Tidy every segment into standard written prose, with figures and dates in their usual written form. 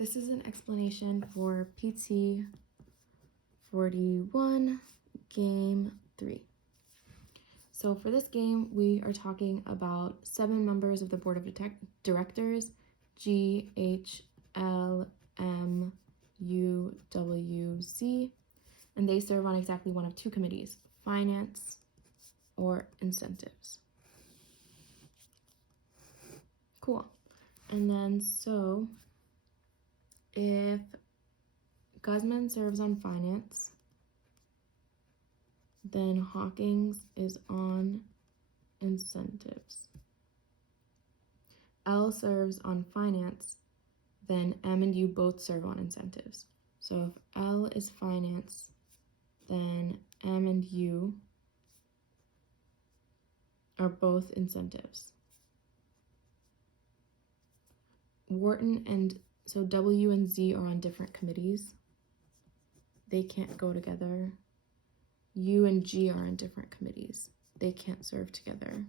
This is an explanation for PT41 game 3. So for this game, we are talking about 7 members of the board of directors, G, H, L, M, U, W, Z, and they serve on exactly one of 2 committees, finance or incentives. Cool. And then so if Guzman serves on finance, then Hawkins is on incentives. L serves on finance, then M and U both serve on incentives. So if L is finance, then M and U are both incentives. Wharton and so W and Z are on different committees. They can't go together. U and G are on different committees. They can't serve together.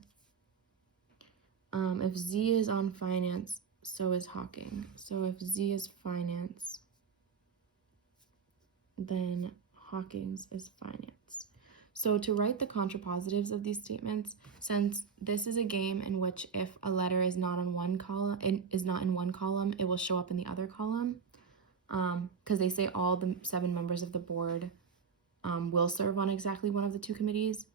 If Z is on finance, so is Hawking. So if Z is finance, then Hawkins is finance. So to write the contrapositives of these statements, since this is a game in which if a letter is not in one column, it will show up in the other column. Because they say all the 7 members of the board will serve on exactly one of the 2 committees.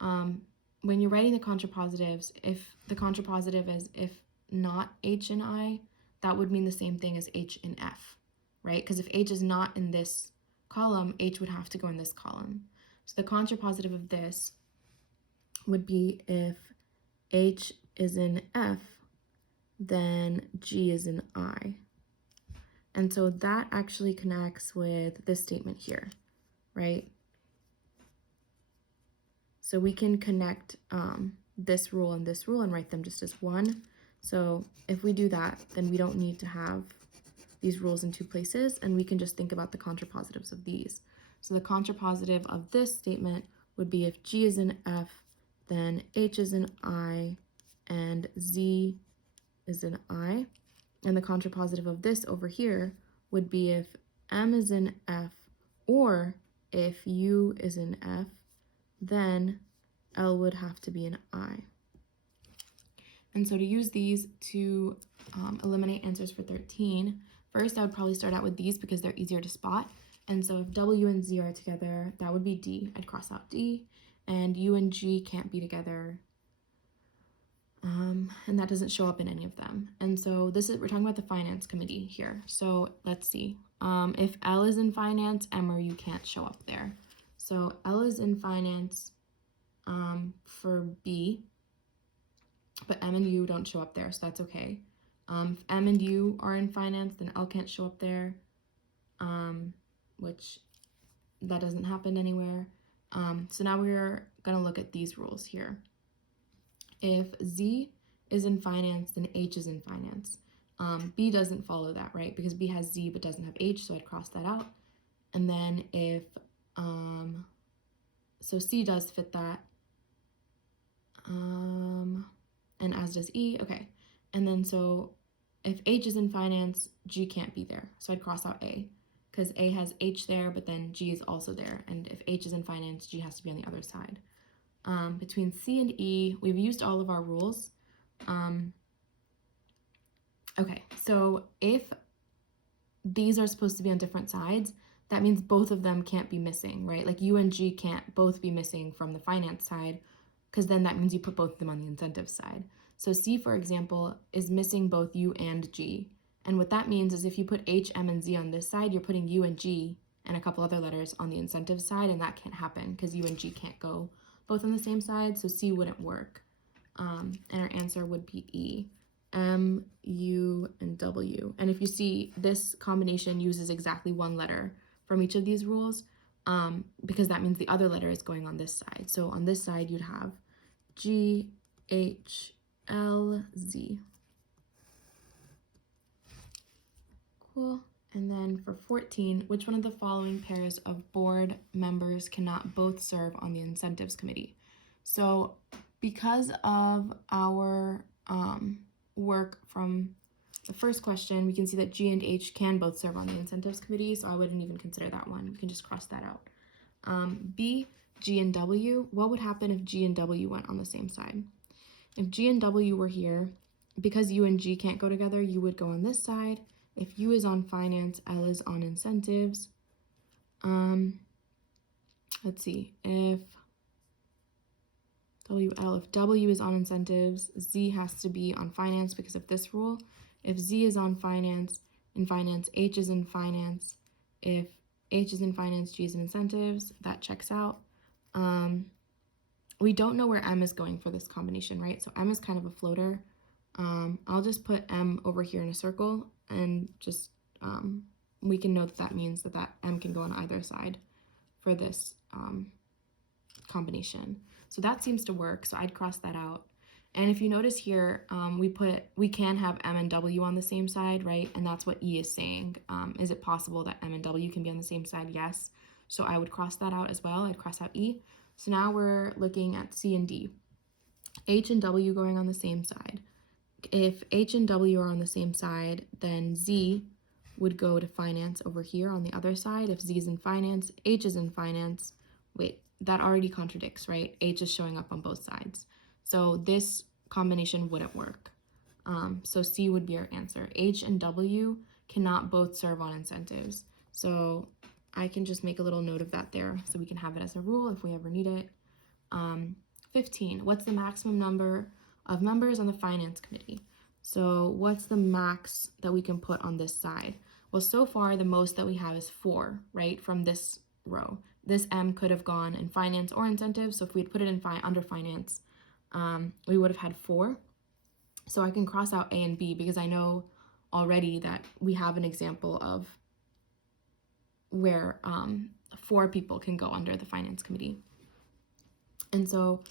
When you're writing the contrapositives, if the contrapositive is if not H and I, that would mean the same thing as H and F, right? Because if H is not in this column, H would have to go in this column. So the contrapositive of this would be if H is in F, then G is in I. And so that actually connects with this statement here, right? So we can connect this rule and write them just as one. So if we do that, then we don't need to have these rules in 2 places, and we can just think about the contrapositives of these. So the contrapositive of this statement would be if G is in F, then H is in I, and Z is in I. And the contrapositive of this over here would be if M is in F, or if U is in F, then L would have to be an I. And so to use these to eliminate answers for 13, first I would probably start out with these because they're easier to spot. And so if W and Z are together, that would be D. I'd cross out D. And U and G can't be together. And that doesn't show up in any of them. And so we're talking about the finance committee here. So let's see. If L is in finance, M or U can't show up there. So L is in finance for B, but M and U don't show up there, so that's okay. If M and U are in finance, then L can't show up there, which that doesn't happen anywhere. So now we're going to look at these rules here. If Z is in finance, then H is in finance. B doesn't follow that, right? Because B has Z but doesn't have H, so I'd cross that out. And then if, so C does fit that. And as does E, okay. And then so if H is in finance, G can't be there. So I'd cross out A, because A has H there, but then G is also there. And if H is in finance, G has to be on the other side. Between C and E, we've used all of our rules. Okay, so if these are supposed to be on different sides, that means both of them can't be missing, right? Like U and G can't both be missing from the finance side, because then that means you put both of them on the incentive side. So C, for example, is missing both U and G. And what that means is if you put H, M, and Z on this side, you're putting U and G and a couple other letters on the incentive side, and that can't happen because U and G can't go both on the same side, so C wouldn't work. And our answer would be E, M, U, and W. And if you see, this combination uses exactly one letter from each of these rules, because that means the other letter is going on this side. So on this side, you'd have G, H, L, Z. Cool. And then for 14, which one of the following pairs of board members cannot both serve on the incentives committee? So because of our work from the first question, we can see that G and H can both serve on the incentives committee, so I wouldn't even consider that one. We can just cross that out. B, G and W. What would happen if G and W went on the same side? If G and W were here, because U and G can't go together, U would go on this side. If U is on finance, L is on incentives. Let's see, if W is on incentives, Z has to be on finance because of this rule. If Z is on finance, H is in finance. If H is in finance, G is in incentives, that checks out. We don't know where M is going for this combination, right? So M is kind of a floater. I'll just put M over here in a circle, and just we can know that means that M can go on either side for this combination. So that seems to work, so I'd cross that out. And if you notice here, we can have M and W on the same side, right? And that's what E is saying. Is it possible that M and W can be on the same side? Yes. So I would cross that out as well. I'd cross out E. So now we're looking at C and D. H and W going on the same side. If H and W are on the same side, then Z would go to finance over here on the other side. If Z is in finance, H is in finance. Wait, that already contradicts, right? H is showing up on both sides. So this combination wouldn't work. So C would be our answer. H and W cannot both serve on incentives. So I can just make a little note of that there so we can have it as a rule if we ever need it. 15, what's the maximum number of members on the finance committee? So what's the max that we can put on this side? Well, so far the most that we have is 4, right, from this row. This M could have gone in finance or incentives, so if we'd put it in under finance, we would have had 4. So I can cross out A and B because I know already that we have an example of where 4 people can go under the finance committee. And so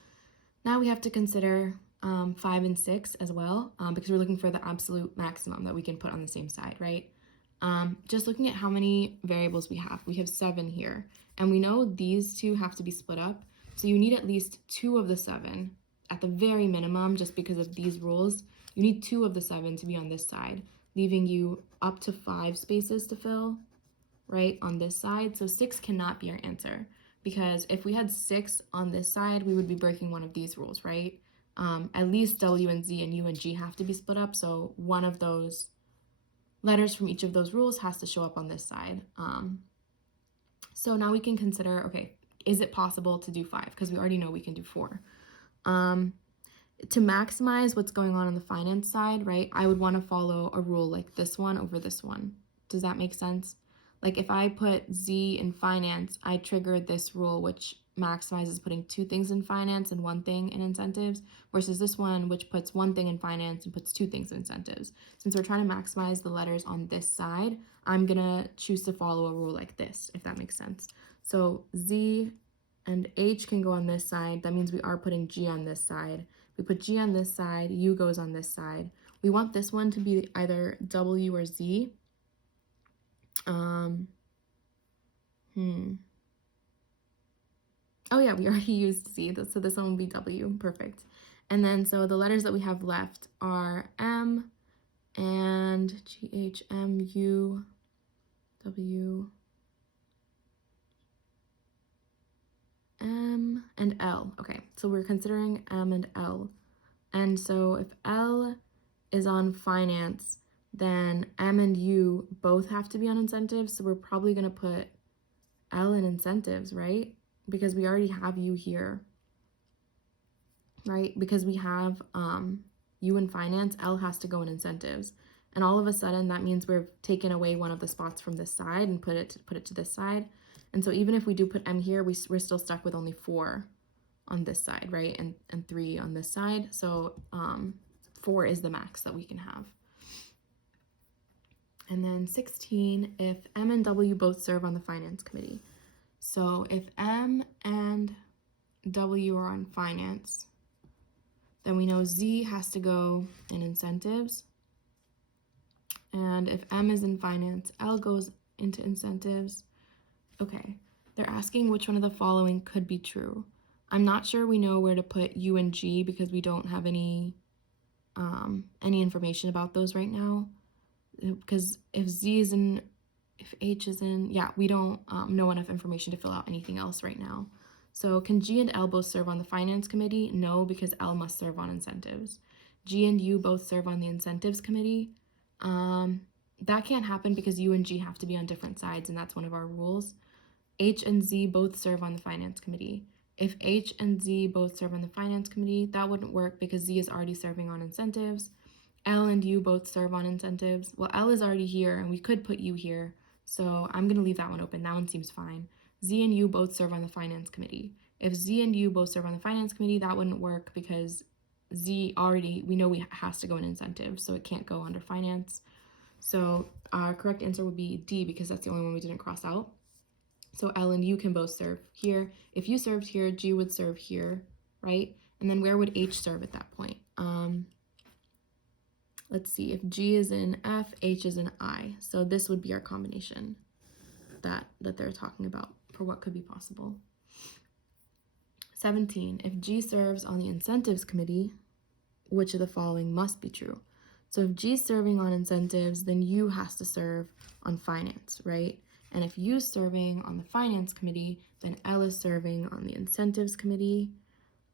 now we have to consider 5 and 6 as well, because we're looking for the absolute maximum that we can put on the same side, right? Just looking at how many variables we have 7 here, and we know these two have to be split up, so you need at least 2 of the 7 at the very minimum. Just because of these rules, you need 2 of the 7 to be on this side, leaving you up to 5 spaces to fill, right, on this side. So 6 cannot be our answer, because if we had 6 on this side, we would be breaking one of these rules, right? At least W and Z and U and G have to be split up, so one of those letters from each of those rules has to show up on this side. So now we can consider, okay, is it possible to do 5? Because we already know we can do 4. To maximize what's going on the finance side, right, I would want to follow a rule like this one over this one. Does that make sense? Like if I put Z in finance, I triggered this rule which maximizes putting 2 things in finance and 1 thing in incentives, versus this one which puts 1 thing in finance and puts 2 things in incentives. Since we're trying to maximize the letters on this side, I'm gonna choose to follow a rule like this, if that makes sense. So Z and H can go on this side. That means we are putting G on this side. We put G on this side, U goes on this side. We want this one to be either W or Z. Oh yeah, we already used Z, so this one will be W, perfect. And then so the letters that we have left are M and G, H, M, U, W, M, and L. Okay, so we're considering M and L. And so if L is on finance, then M and U both have to be on incentives, so we're probably gonna put L in incentives, right? Because we already have U here, right? Because we have U in finance, L has to go in incentives. And all of a sudden, that means we're taking away one of the spots from this side and put it to this side. And so even if we do put M here, we're still stuck with only 4 on this side, right? And 3 on this side. So 4 is the max that we can have. And then 16, if M and W both serve on the finance committee. So if M and W are on finance, then we know Z has to go in incentives. And if M is in finance, L goes into incentives. Okay, they're asking which one of the following could be true. I'm not sure we know where to put U and G because we don't have any information about those right now. because if Z is in, if H is in, yeah, we don't know enough information to fill out anything else right now. So can G and L both serve on the finance committee? No, because L must serve on incentives. G and U both serve on the incentives committee. That can't happen because U and G have to be on different sides, and that's one of our rules. H and Z both serve on the finance committee. If H and Z both serve on the finance committee, that wouldn't work because Z is already serving on incentives. L and U both serve on incentives. Well, L is already here, and we could put U here, so I'm going to leave that one open. That one seems fine. Z and U both serve on the finance committee. If Z and U both serve on the finance committee, that wouldn't work because Z already, we know we has to go in incentives, so it can't go under finance. So our correct answer would be D because that's the only one we didn't cross out. So L and U can both serve here. If U served here, G would serve here, right? And then where would H serve at that point? Let's see, if G is in F, H is in I. So this would be our combination that they're talking about for what could be possible. 17, if G serves on the incentives committee, which of the following must be true? So if G is serving on incentives, then U has to serve on finance, right? And if U is serving on the finance committee, then L is serving on the incentives committee.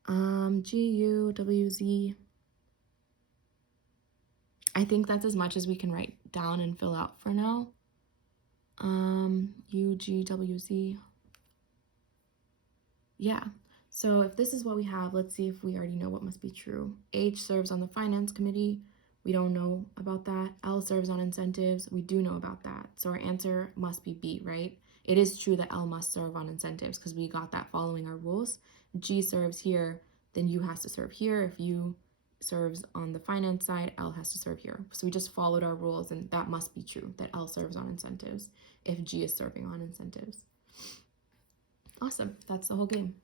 G, U, W, Z. I think that's as much as we can write down and fill out for now. U, G, W, Z. Yeah. So if this is what we have, let's see if we already know what must be true. H serves on the finance committee. We don't know about that. L serves on incentives. We do know about that. So our answer must be B, right? It is true that L must serve on incentives because we got that following our rules. G serves here, then U has to serve here. If U serves on the finance side, L has to serve here. So we just followed our rules, and that must be true, that L serves on incentives if G is serving on incentives. Awesome. That's the whole game.